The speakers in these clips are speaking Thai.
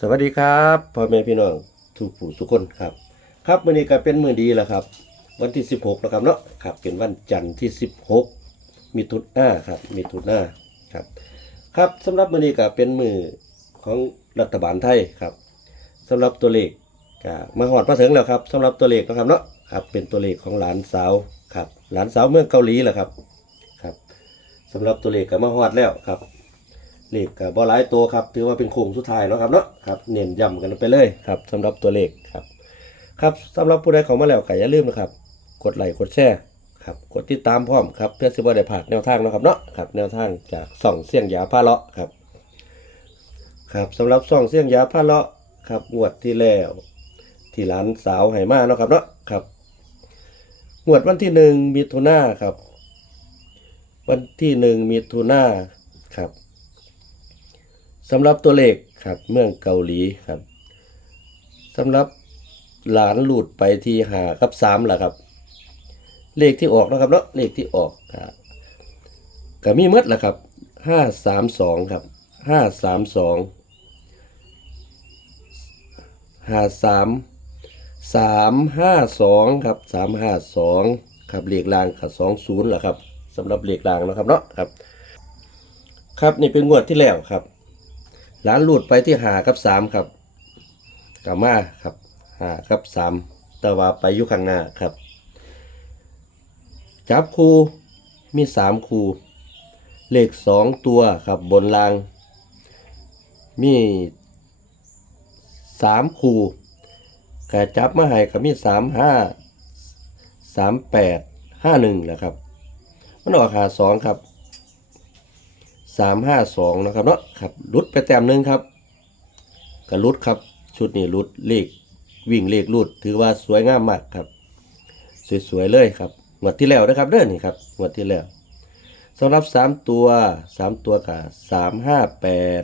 สวัสดีครับพ่อแม่พี่น้องทุกผู้ทุกคนครับ ครับมื้อนี้ก็เป็นมือดีแล้วครับ วันที่ 16แล้วครับเนาะครับเป็นวันจันทร์ที่ 16 มีทุนหน้าครับมีทุนหน้าครับครับสำหรับมือนี้ก็เป็นมือของรัฐบาลไทยครับสำหรับตัวเลขก็มาหอดมาถึงแล้วครับสำหรับตัวเลขนะครับเนาะครับเป็นตัวเลขของหลานสาวครับหลานสาวเมืองเกาหลีแหละครับครับสำหรับตัวเลขก็มาหอดแล้วครับ เลขกับบอหลายตัวครับ ถือว่าเป็นโค้งสุดท้ายเนาะครับเนาะครับเน้นย้ำกันไปเลยครับสำหรับตัวเลขครับ ครับสำหรับผู้ใดเข้ามาแล้วก็อย่าลืมนะครับ กดไลค์กดแชร์ครับกดติดตามพร้อมครับเพื่อสิบ่ได้พลาดแนวทางเนาะครับเนาะครับแนวทางจากส่องเสียงยาผ้าเลาะครับ ครับสำหรับส่องเสียงยาผ้าเลาะครับงวดที่แล้ว ที่ร้านสาวไหมาเนาะครับเนาะครับงวดวันที่หนึ่งมิถุนาครับ วันที่หนึ่งมิถุนาครับ สำหรับตัวเลขครับเมืองเกาหลีครับสำหรับหลานหลุดไปที่หากับสามแหละครับ เลขที่ออกนะครับเนาะเลขที่ออกครับก็มีหมดแหละครับห้าสามสองครับห้าสามสองห้าสามสามห้าสองครับสามห้าสองครับเลขรางค่ะสองศูนย์แหละครับสำหรับเลขรางนะครับเนาะครับ ครับนี่เป็นงวดที่แล้วครับ ร้านหลุดไปที่หากับสามครับกามาครับหากับสามแต่ว่าไปยู่ข้างหน้าครับ จับคูมีสามคูเลขสองตัวครับบนราง มีสามคูกระจับมาให้ก็มีสามห้าสามแปดห้าหนึ่งแหละครับ มันออกหาสองครับ สามห้าสองนะครับเนาะครับลุดไปแต้มหนึ่งครับก็ลุดครับ ชุดนี้ลุดเลขวิ่งเลขลุดถือว่าสวยงามมากครับ สวยๆเลยครับงวดที่แล้วนะครับเด้อนี่ครับงวดที่แล้วสำหรับสามตัวสามตัวกับสามห้าแปด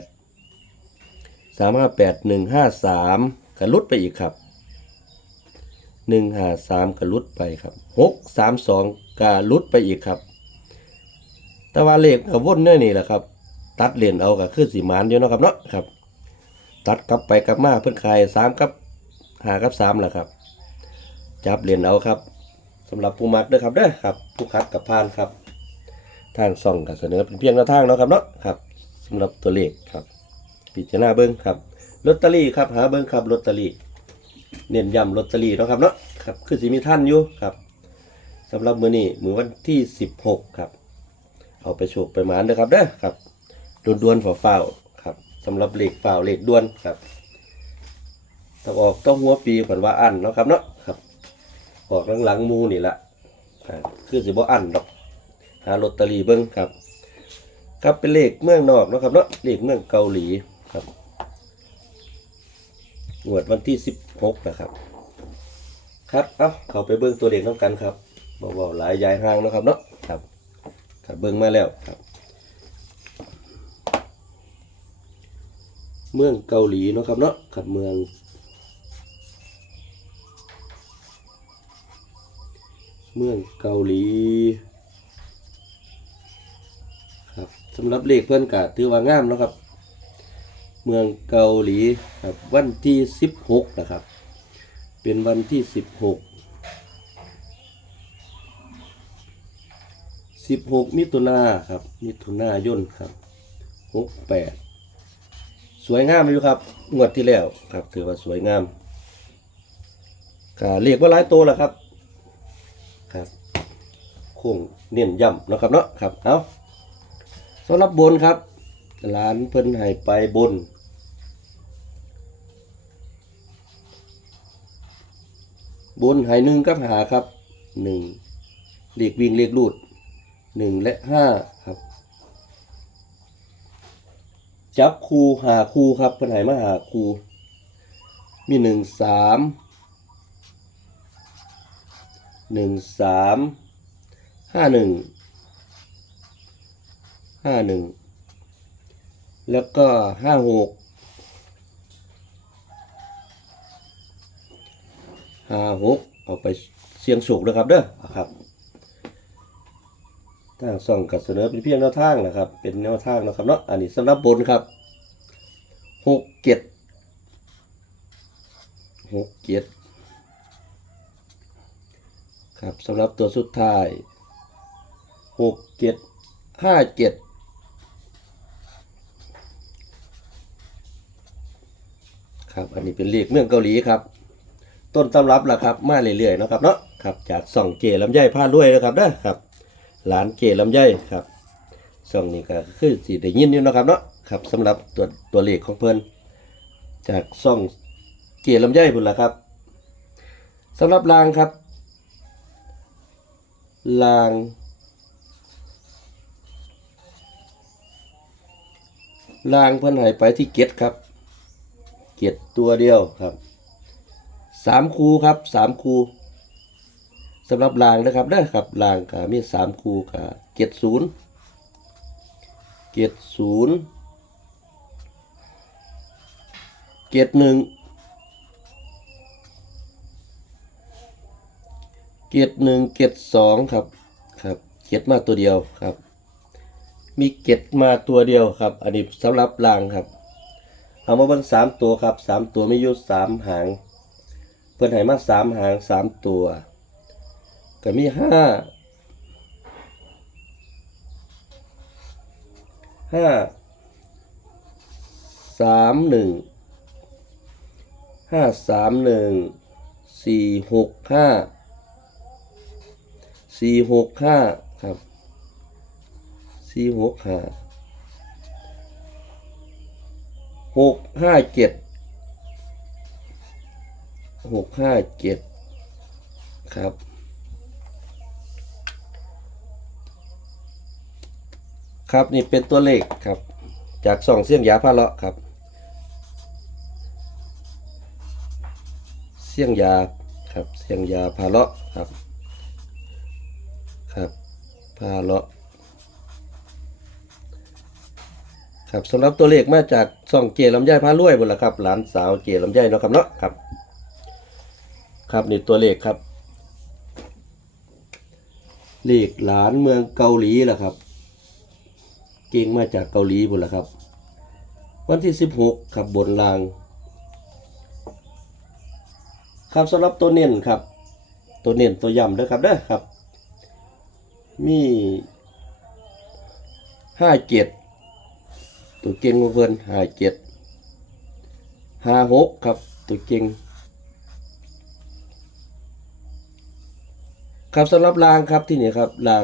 สามห้าแปดหนึ่งห้าสามก็ลุดไปอีกครับหนึ่งห้าสามก็ลุดไปครับหกสามสองก็ลุดไปอีกครับ แต่ว่าเลขกับวนเนี่ยนี่แหละครับ ตัดเหรียญเอากับคือสีมานอยู่เนาะครับเนาะครับ ตัดกลับไปกลับมาเพื่อนใครสามกับหากับสามแหละครับ จับเหรียญเอาครับสำหรับผู้มักด้อครับเด้อครับ ผู้คัดกับพานครับ ทางส่องกับเสนอเป็นเพียงแนวทางเนาะครับเนาะครับสำหรับตัวเลขครับพิจารณาเบิ้งครับลอตเตอรี่ครับหาเบิ้งครับลอตเตอรี่เน้นย้ำลอตเตอรี่เนาะครับเนาะครับคือสิมีท่านอยู่ครับสำหรับมื้อนี้มื้อวันที่ 16 ครับ เอาไปโชคไปหมานเด้อครับเด้อครับด่วนๆฝ่าเฝ้าครับสำหรับเหล็กเฝ้าเหล็กด่วนครับถ้าออกต้องหัวปีผ่นว่าอันเนาะครับเนาะครับ ออกหลังๆมูนี่แหละคือสิบ่อันดอก หาลอตเตอรี่เบิ่งครับ ครับเป็นเลขเมืองนอกเนาะครับเนาะเลขเมืองเกาหลีครับงวดวันที่16นะครับ ครับ เอ้าเขาไปเบิ่งตัวเลขน้ำกันครับบ่ๆหลายยายห่างนะครับเนาะ ครับเบิ่งมาแล้วครับ เมืองเกาหลีเนาะครับเนาะครับเมืองเมืองเกาหลีครับสำหรับเลขเพื่อนกาถือว่างามแล้วครับ เมืองเกาหลีครับวันที่ 16 นะครับ เป็นวันที่ 16 สิบหกมิถุนาครับ มิถุนายนครับหกแปดสวยงามอยู่ครับงวดที่แล้วครับ ถือว่าสวยงามก็เรียกว่าหลายตัวแหละครับ ครับโค้งเน้นย่ำนะครับเนาะครับเอาสำหรับบนครับหลานเพิ่นให้ไปบนบนให้หนึ่งกับหาครับหนึ่งเรียกวิ่งเรียกลูด หนึ่งและห้าครับ จับคูหาคูครับปัญหามาหาคู มีหนึ่งสามหนึ่งสามห้าหนึ่งห้าหนึ่งแล้วก็ห้าหกห้าหกเอาไปเสียงสูกนะครับเด้อครับ ทางส่องกับเสนอเป็นเพียงแนวทางนะครับ เป็นแนวทางนะครับเนาะอันนี้สำหรับบนครับหกเจ็ดหกเจ็ดครับสำหรับตัวสุดท้ายหกเจ็ดห้าเจ็ดครับอันนี้เป็นเลขเมืองเกาหลีครับ ต้นตำรับล่ะครับ มาเรื่อยๆนะครับเนาะครับจากส่องเจลำไยผ้าด้วยนะครับเด้ครับ หลานเจลำไยครับส่องนี้ก็คือสิได้ยินอยู่นะครับเนาะครับสำหรับตัวตัวเลขของเพิ่นจากส่องเจลำไยพุ่นล่ะครับสำหรับรางครับรางรางเพิ่นให้ไปที่เก็ดครับ เก็ดตัวเดียวครับสามคูครับสามคู สำหรับรางนะครับเด้อครับรางก็มีสามคูกับเก็ดศูนย์เก็ดศูนย์เก็ดหนึ่งเก็ดหนึ่งเก็ดสองครับครับเก็ดมาตัวเดียวครับ มีเก็ดมาตัวเดียวครับ อันนี้สำหรับรางครับเอามาเบิ่งสามตัวครับสามตัวไมีอยู่สามหางเพิ่อนให้มาสามหางสามตัว ก็มีห้าห้าสามหนึ่งห้าสามหนึ่งสี่หกห้าสี่หกห้าครับสี่หกห้าหกห้าเจ็ดหกห้าเจ็ดครับ ครับนี่เป็นตัวเลขครับ จากสองเสียงยาพาเลาะครับ เสียงยาครับเสียงยาพาเลาะครับ ครับพาเลาะครับสำหรับตัวเลขมาจากซองเจลำไยพารวยหมดละครับ หลานสาวเจลำไยเนาะครับเนาะครับ ครับนี่ตัวเลขครับเลขหลานเมืองเกาหลีแหละครับ เก่งมาจากเกาหลีหมดละครับ วันที่สิบหกครับบนราง ครับสำหรับตัวเน้นครับ ตัวเน้นตัวย่ำเด้อครับเด้อครับ มีห้าเจ็ดตัวเก่งของเพื่อนห้าเจ็ดห้าหกครับ ตัวเก่งครับสำหรับรางครับที่นี่ครับราง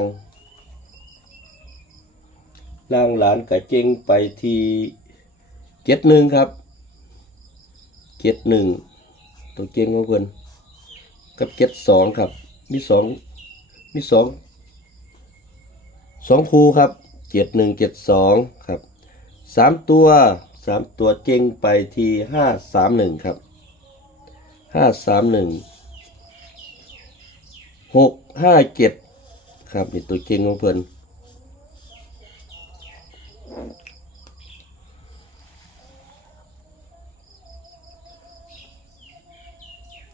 รางหลานกะเจงไปที่เจ็ดหนึ่งครับเจ็ดหนึ่งตัวเจงของเพื่อนกับเจ็ดสองครับ มีสองมีสองสองคูครับเจ็ดหนึ่งเจ็ดสองครับสามตัวสามตัวเจงไปที่ห้าสามหนึ่งครับห้าสามหนึ่งหกห้าเจ็ดครับนี่ตัวเก่งของเพิ่อน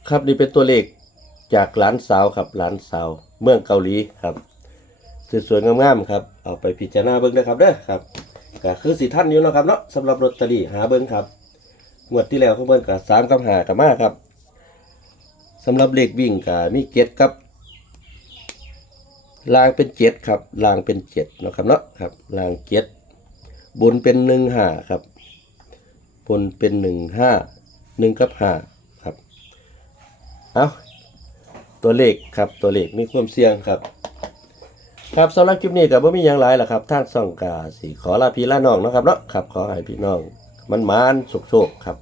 ครับนี่เป็นตัวเลขจากหลานสาวครับหลานสาว เมืองเกาหลีครับสวยๆงามๆครับเอาไปพิจารณาเบิ่งนะครับเด้อครับก็คือสิท่านอยู่เนาะครับเนาะสำหรับลอตเตอรี่หาเบิ่งครับงวดที่แล้วของเบิ่งก็สามกับหากับมาครับสำหรับเลขวิ่งก็มีเก็ดกับลางเป็นเจ็ดครับลางเป็นเจ็ดนะครับเนาะครับลางเจ็ดบนเป็นหนึ่งห้าครับ บนเป็นหนึ่งห้าหนึ่งกับห้า เอาตัวเลขครับตัวเลขมีความเสี่ยงครับ ครับสำหรับคลิปนี้กับ่ามีอย่างไรล่ะครับทางส่องกาสีขอลาพี่ลาน้องนะครับเนาะครับขอให้พี่น้อง มันมานๆโชคครับ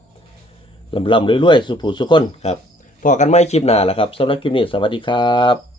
ลำลำๆรวยๆสุผูสุคนครับพอกันไม่คลิปหน้าล่ะครับสำหรับคลิปนี้สวัสดีครับ